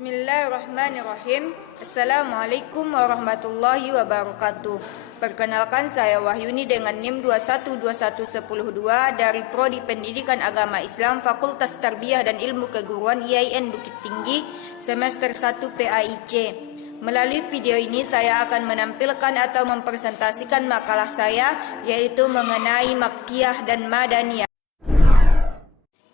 Bismillahirrahmanirrahim. Assalamualaikum warahmatullahi wabarakatuh. Perkenalkan, saya Wahyuni dengan NIM 2121102 dari Prodi Pendidikan Agama Islam Fakultas Tarbiyah dan Ilmu Keguruan IAIN Bukit Tinggi semester 1 PAIC. Melalui video ini saya akan menampilkan atau mempresentasikan makalah saya, yaitu mengenai Makkiyah dan Madaniyah.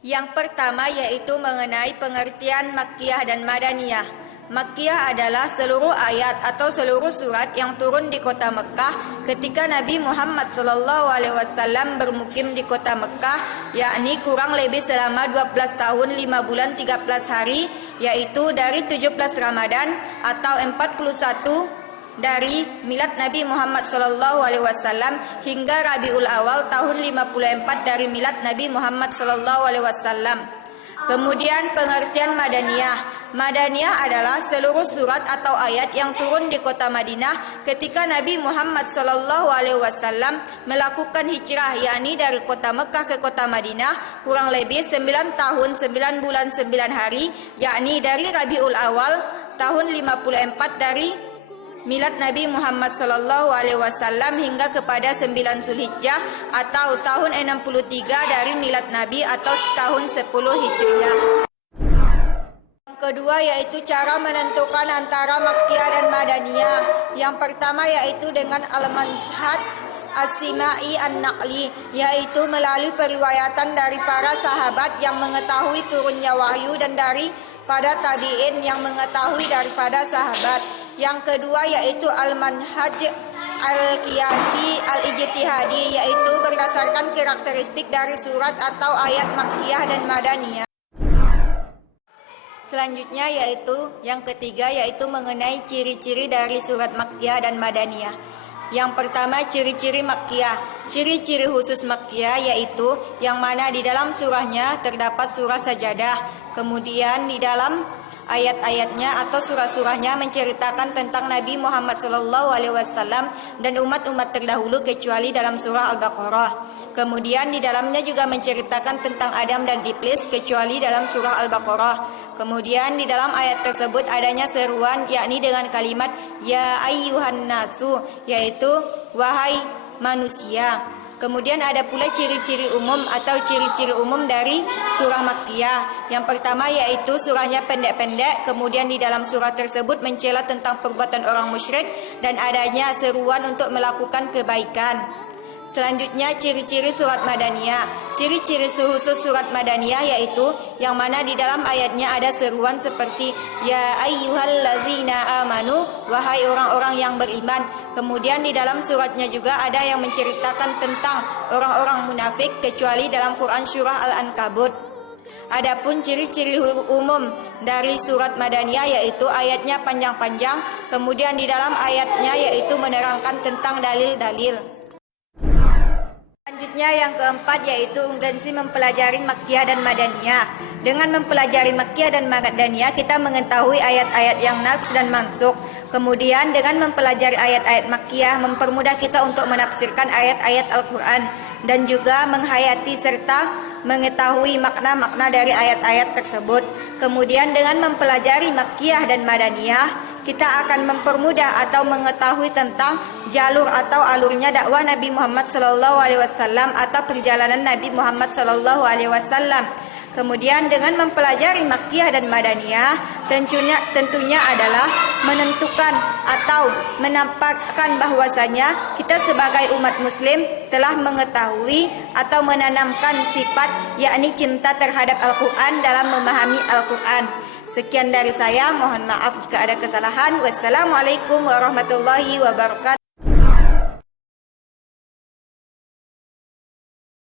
Yang pertama yaitu mengenai pengertian Makkiyah dan Madaniyah. Makkiyah adalah seluruh ayat atau seluruh surat yang turun di kota Mekah ketika Nabi Muhammad SAW bermukim di kota Mekah, yakni kurang lebih selama 12 tahun 5 bulan 13 hari, yaitu dari 17 Ramadan atau 41 dari milad Nabi Muhammad SAW hingga Rabiul Awal tahun 54 dari milad Nabi Muhammad SAW. Kemudian pengertian Madaniyah. Madaniyah adalah seluruh surat atau ayat yang turun di kota Madinah ketika Nabi Muhammad SAW melakukan hijrah, yakni dari kota Mekah ke kota Madinah kurang lebih 9 tahun 9 bulan 9 hari, yakni dari Rabiul Awal tahun 54 dari milad Nabi Muhammad SAW hingga kepada 9 Zulhijjah atau tahun 63 dari milad Nabi atau tahun 10 Hijriah. Yang kedua yaitu cara menentukan antara Makkiyah dan Madaniyah. Yang pertama yaitu dengan al-manhaj as-simai an-naqli, yaitu melalui periwayatan dari para sahabat yang mengetahui turunnya wahyu dan daripada tabi'in yang mengetahui daripada sahabat. Yang kedua yaitu al-manhaj al-qiyasi al-ijtihadi, yaitu berdasarkan karakteristik dari surat atau ayat Makkiyah dan Madaniyah. Selanjutnya yaitu yang ketiga yaitu mengenai ciri-ciri dari surat Makkiyah dan Madaniyah. Yang pertama, ciri-ciri Makkiyah. Ciri-ciri khusus Makkiyah yaitu yang mana di dalam surahnya terdapat surah Sajadah. Kemudian di dalam ayat-ayatnya atau surah-surahnya menceritakan tentang Nabi Muhammad SAW dan umat-umat terdahulu kecuali dalam surah Al-Baqarah. Kemudian di dalamnya juga menceritakan tentang Adam dan Iblis kecuali dalam surah Al-Baqarah. Kemudian di dalam ayat tersebut adanya seruan, yakni dengan kalimat ya ayyuhan nasu, yaitu wahai manusia. Kemudian ada pula ciri-ciri umum atau ciri-ciri umum dari surah Makkiyah. Yang pertama yaitu surahnya pendek-pendek, kemudian di dalam surah tersebut mencela tentang perbuatan orang musyrik dan adanya seruan untuk melakukan kebaikan. Selanjutnya ciri-ciri surat Madaniyah. Ciri-ciri khusus surat Madaniyah yaitu yang mana di dalam ayatnya ada seruan seperti ya ayyuhallazina amanu, wahai orang-orang yang beriman. Kemudian di dalam suratnya juga ada yang menceritakan tentang orang-orang munafik kecuali dalam Quran surah Al-Ankabut. Adapun ciri-ciri umum dari surat Madaniyah yaitu ayatnya panjang-panjang, kemudian di dalam ayatnya yaitu menerangkan tentang dalil-dalil. Selanjutnya yang keempat yaitu urgensi mempelajari Makkiyah dan Madaniyah. Dengan mempelajari Makkiyah dan Madaniyah kita mengetahui ayat-ayat yang nafs dan mansukh. Kemudian dengan mempelajari ayat-ayat Makkiyah mempermudah kita untuk menafsirkan ayat-ayat Al-Quran dan juga menghayati serta mengetahui makna-makna dari ayat-ayat tersebut. Kemudian dengan mempelajari Makkiyah dan Madaniyah kita akan mempermudah atau mengetahui tentang jalur atau alurnya dakwah Nabi Muhammad SAW atau perjalanan Nabi Muhammad SAW. Kemudian dengan mempelajari Makkiyah dan Madaniyah tentunya adalah menentukan atau menampakkan bahwasanya kita sebagai umat muslim telah mengetahui atau menanamkan sifat yakni cinta terhadap Al-Quran dalam memahami Al-Quran. Sekian dari saya, mohon maaf jika ada kesalahan. Wassalamualaikum warahmatullahi wabarakatuh.